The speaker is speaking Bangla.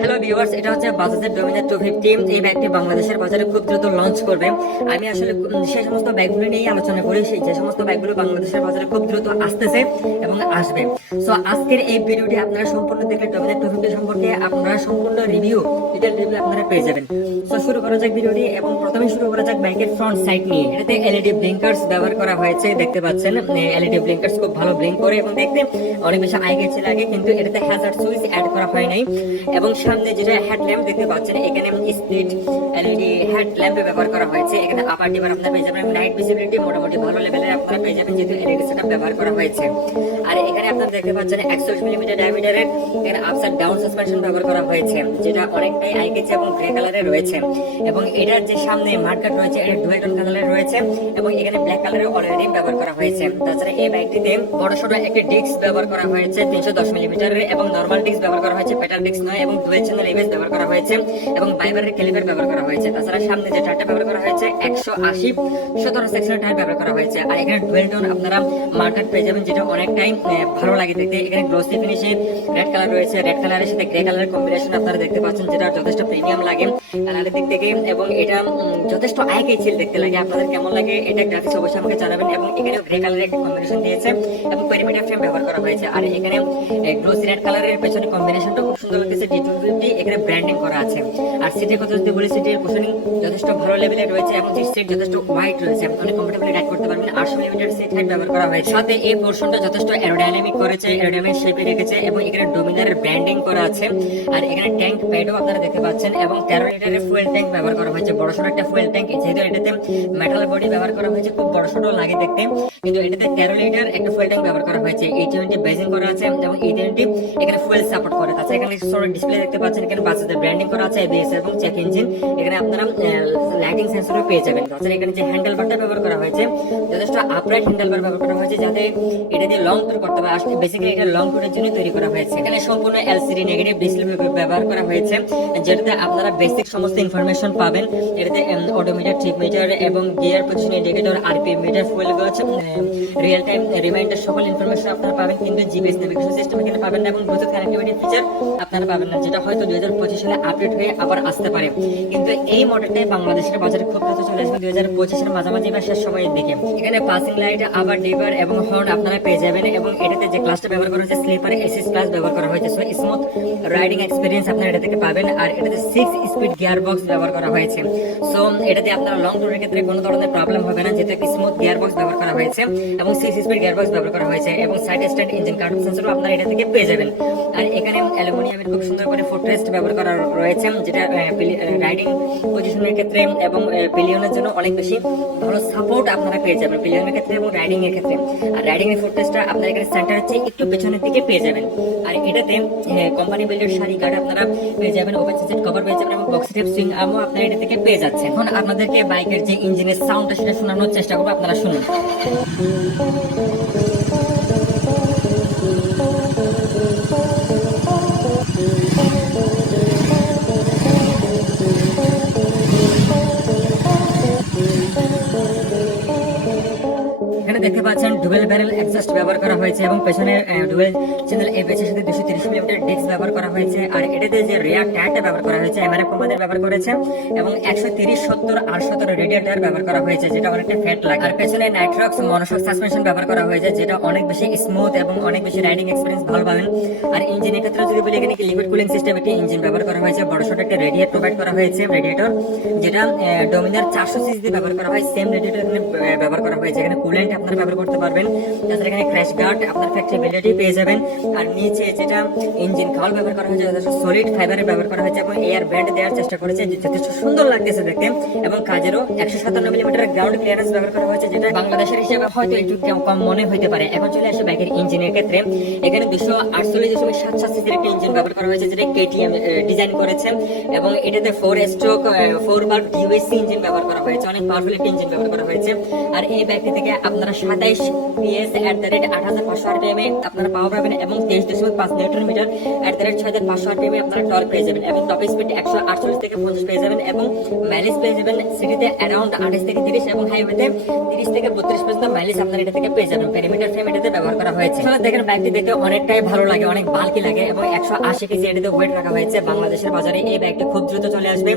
হ্যালো ভিউয়ার্স, এটা হচ্ছে বাজাজের ডমিনার 250। এই বাইকটি বাংলাদেশের বাজারে খুব দ্রুত লঞ্চ করবে। আমি আসলে সেই সমস্ত বাইকগুলো নিয়ে আলোচনা করি, যে সমস্ত বাইকগুলো বাংলাদেশের বাজারে খুব দ্রুত আসতেছে এবং আসবে। সো আজকের এই ভিডিওটি আপনারা সম্পূর্ণ দেখলে ডমিনার 250 সম্পর্কে আপনারা সম্পূর্ণ ডিটেইল রিভিউ আপনারা পেয়ে যাবেন। সো শুরু করা যাক ভিডিওটি, এবং প্রথমে শুরু করা যাক বাইকের ফ্রন্ট সাইড নিয়ে। এটাতে এলইডি ব্লিঙ্কার্স ব্যবহার করা হয়েছে, দেখতে পাচ্ছেন এলইডি ব্লিঙ্কার্স খুব ভালো ব্লিঙ্ক করে এবং দেখতে অনেক বেশি আই গেছে লাগে, কিন্তু এটাতে হ্যাজার্ড সুইচ অ্যাড করা হয় নাই। এবং সামনে যেটা হেডল্যাম্প দেখতে পাচ্ছেন, এখানে স্প্লিট এলইডি হেডল্যাম্প ব্যবহার করা হয়েছে। এখানে আপার ডিপার আপনারা পেয়ে যাবেন, নাইট ভিজিবিলিটি মোটামুটি ভালো লেভেলের আপনারা পেয়ে যাবেন, যেহেতু এলইডি সেটআপ ব্যবহার করা হয়েছে। আর এখানে আপনারা দেখতে পাচ্ছেন 41 মিলিমিটার ডায়ামিটারের এখানে আপসাইড ডাউন সাসপেনশন ব্যবহার করা হয়েছে, যেটা অনেকটাই আই গেছে এবং গ্রে কালারে রয়েছে। এবং এটার যে সামনে মার্কার রয়েছে, এটা ডুয়াল টোন কালারে রয়েছে এবং এখানে ব্ল্যাক কালারের অলরেডি ব্যবহার করা হয়েছে। তাছাড়া এই বাইকটিতে বড় ছোট একটি ডিস্ক ব্যবহার করা হয়েছে 310 মিলিমিটারের, এবং নরমাল ডিস্ক ব্যবহার করা হয়েছে, পেটাল ডিস্ক নয়, এবং ডুয়াল চ্যানেল এবিএস ব্যবহার করা হয়েছে এবং বাইবারের ক্যালিপার ব্যবহার করা হয়েছে। তাছাড়া সামনে যে টায়ারটা ব্যবহার করা হয়েছে 180 17 সেকশনের টায়ার ব্যবহার করা হয়েছে। আর এখানে ডুয়াল টোন আপনারা মার্কার পেয়ে যাবেন, যেটা অনেকটাই ভালো লাগে দেখতে। এখানে গ্লসি ফিনিশে রেড কালার রয়েছে, রেড কালারের সাথে গ্রে কালারের কম্বিনেশন আপনারা দেখতে পাচ্ছেন, যেটা যথেষ্ট প্রিমিয়াম লাগে কালারের দিক থেকে, এবং এটা যথেষ্ট আই ক্যাচিং দেখতে লাগে। আপনাদের কেমন লাগে এটা গ্রাফিক্স অবশ্যই আমাকে জানাবেন। এবং এখানে গ্রে কালারের একটা কম্বিনেশন দিয়েছে এবং পেরিমিটার ফ্রেম ব্যবহার করা হয়েছে। আর এখানে গ্লসি রেড কালারের পেছনে কম্বিনেশনটা খুব সুন্দর লাগতেছে। D250 এখানে ব্র্যান্ডিং করা আছে। আর সিটের কথা যদি বলি, সিটের কুশনিং যথেষ্ট ভালো লেভেলে রয়েছে এবং সিট যথেষ্ট ওয়াইড রয়েছে, অনেক কমফোর্টেবলি রাইড করতে পারবেন। 800 মিলিমিটার সিট হাইট ব্যবহার করা হয়েছে। সাথে এই পোরশনটা যথেষ্ট এরোডাইনামিক করেছে, এরোডাইনামিক শেপে রেখেছে এবং এখানে ডোমিনারের ব্র্যান্ডিং করা আছে। আর এখানে ট্যাঙ্ক প্যাডও আপনারা দেখতে পাচ্ছেন এবং 13 লিটারের ফুয়েল ট্যাঙ্ক ব্যবহার করা হয়েছে, বড়সড় একটা ফুয়েল ট্যাঙ্ক। যেহেতু এটাতে মেটাল বডি ব্যবহার করা হয়েছে, খুব বড়সড় লাগে দেখতে, কিন্তু এটাতে 13 লিটার একটা ফুয়েল ট্যাঙ্ক ব্যবহার করা হয়েছে। 80 বেজিং করা আছে এবং 80 এখানে ফুয়েল সাপোর্ট করে। তাছাড়া এখানে সরো ডিসপ্লে দেখতে পাচ্ছেন, এখানে বাসের ব্র্যান্ডিং করা আছে, এবিএস এবং চেক ইঞ্জিন। এখানে আপনারা লাইটিং সেন্সরও পেয়ে যাবেন। তাছাড়া এখানে যে হ্যান্ডেল বারটা ব্যবহার করা হয়েছে, যথেষ্ট আপরাইট হ্যান্ডেল বার ব্যবহার করা হয়েছে, যাতে এটা দিয়ে লং ট্যুর করতে পারে। আসলে বেসিক্যালি এটা লং ট্যুরের জন্য তৈরি করা হয়েছে। এখানে সম্পূর্ণ এলসিডি নেগেটিভ ডিসপ্লে ব্যবহার করা হয়েছে, যেটাতে আপনারা বেসিক সমস্ত ইনফরমেশন পাবেন। এটাতে অডোমিটার, ট্রিপ মিটার এবং gear position indicator, RPM meter, fuel গজ, রিয়েল টাইম রিমাইন্ডার সকল ইনফরমেশন আপনারা পাবেন, কিন্তু জিপিএস নেভিগেশন সিস্টেম এখানে পাবেন না এবং ব্লুটুথ কানেক্টিভিটি ফিচার আপনারা পাবেন না, যেটা হয়তো 2025 সালে আপডেট হয়ে আবার আসতে পারে। কিন্তু এই মডেলটাই বাংলাদেশের বাজারে খুব দ্রুত চলে আসবে 2025 এর মাঝামাঝি বা শেষ সময়ের দিকে। এখানে পাসিং লাইট, আবার ডিপার এবং হর্ন আপনারা পেয়ে যাবেন। এবং এটাতে যে ক্লাসটা ব্যবহার করা হয়েছে, স্লিপার এসিস ক্লাস ব্যবহার করা হয়েছে, সো স্মুথ রাইডিং এক্সপিরিয়েন্স আপনারা এটা থেকে পাবেন। আর এটাতে 6 স্পিড গিয়ার বক্স ব্যবহার করা হয়েছে, সো এটাতে আপনারা লং ট্যুরের ক্ষেত্রে কোনো ধরনের প্রবলেম হবে না, যেহেতু স্মুথ গিয়ার বক্স ব্যবহার করা হয়েছে এবং 6 স্পিড গিয়ার বক্স ব্যবহার করা হয়েছে। এবং সাইড স্ট্যান্ড ইঞ্জিন কার্টন সেন্সরও আপনারা এটা থেকে পেয়ে যাবেন। আর এখানে অ্যালুমিনিয়ামের খুব সুন্দর করে ফুটরেস্ট ব্যবহার করা রয়েছে, যেটা রাইডিং পজিশনের ক্ষেত্রে এবং পিলিয়নের জন্য অনেক বেশি ভালো সাপোর্ট আপনারা পেয়ে যাবেন, পিলিয়নের ক্ষেত্রে এবং রাইডিং এর ক্ষেত্রে। আর রাইডিং এর ফুটরেস্টটা আপনারা এখানে সেন্টারের চেয়ে একটু পেছনের দিকে পেয়ে যাবেন। আর এটাতে কোম্পানি বিল্ডের শাড়ি গার্ড আপনারা পেয়ে যাবেন, ওপেন সিট কভার পেয়ে যাবেন এবং বক্স টেপ সুইং আর্মও আপনারা এটা থেকে পেয়ে যাচ্ছেন। এখন আপনাদেরকে বাইকের যে ইঞ্জিনের সাউন্ডটা সেটা শোনানোর চেষ্টা করবো, আপনারা শুনুন। দেখতে পাচ্ছেন ডুয়েল ব্যারেল এক্সস্ট ব্যবহার করা হয়েছে এবং পেছনে ডুয়েল চ্যানেল এবিএস এর সাথে 230 মিলিমিটার ডিস্ক ব্যবহার করা হয়েছে। আর এটাতে যে রিয়ার টায়ারটা ব্যবহার করা হয়েছে এমআরএফ কোম্পানির ব্যবহার করেছে এবং 130 70 আর 17 রেডিয়াল টায়ার ব্যবহার করা হয়েছে, যেটা অনেকটা ফ্যাট লাগে। আর পেছনে নাইট্রক্স মনোশক সাসপেনশন ব্যবহার করা হয়েছে, যেটা অনেক বেশি স্মুথ এবং অনেক বেশি রাইডিং এক্সপিরিয়েন্স ভালো পাবেন। আর ইঞ্জিনের ক্ষেত্রে যদি বলি, এখানে লিকুইড কুলিং সিস্টেম একটি ইঞ্জিন ব্যবহার করা হয়েছে, বড় ছোট একটা রেডিয়েটর প্রোভাইড করা হয়েছে, রেডিয়েটর যেটা ডোমিনার 400 সিসি দিয়ে ব্যবহার করা হয়, সেম রেডিয়েটর এখানে ব্যবহার করা হয়েছে। এখানে কুলেন্ট আপনারা ব্যবহার করতে পারবেন। তাছাড়া এখানে ক্র্যাশ গার্ড আপনার ফ্যাক্টরি ভ্যালিডিটি পেয়ে যাবেন। আর নিচে যেটা ইঞ্জিন কাল ব্যবহার করা হয়েছে, যথেষ্ট সলিড ফাইবারের ব্যবহার করা হয়েছে এবং এয়ার ব্যান্ড দেওয়ার চেষ্টা করেছে, যথেষ্ট সুন্দর লাগতেছে দেখতে। এবং কাজেরও 157 মিলিমিটার গ্রাউন্ড ক্লিয়ারেন্স ব্যবহার করা হয়েছে, যেটা বাংলাদেশের হিসেবে হয়তো একটু কম মনে হইতে পারে। এখন চলে আসে বাইকের ইঞ্জিনের ক্ষেত্রে। এখানে 248.7 সিসির একটা ইঞ্জিন ব্যবহার করা হয়েছে, যেটা কেটিএম ডিজাইন করেছে এবং এটাতে 4 স্ট্রোক 4 বার ডিউএসসি ইঞ্জিন ব্যবহার করা হয়েছে, অনেক পাওয়ারফুল একটা ইঞ্জিন ব্যবহার করা হয়েছে। আর এই বাইকটি থেকে আপনারা 27 PS @ 8000 6500 RPM এ আপনারা পাওয়ার পাবেন এবং 23.5 newton metre at the rate 6500 RPM এ আপনারা টর্ক পেয়ে যাবেন এবং টপ স্পিড 148 থেকে 50 পেয়ে যাবেন এবং মাইলেজ পেয়ে যাবেন সিটিতে অ্যারাউন্ড 28 থেকে 30 এবং হাইওয়েতে 30 থেকে 32 পর্যন্ত মাইলেজ আপনারা এটা থেকে পেয়ে যাবেন। পেরিমিটার ফ্রেম এটাতে ব্যবহার করা হয়েছে। আসলে দেখেন বাইকটি দেখতে অনেকটাই ভালো লাগে, অনেক বাল্কি লাগে এবং 180 কেজি এটাতে ওয়েট রাখা হয়েছে। বাংলাদেশের বাজারে এই বাইকটি খুব দ্রুত চলে আসবে।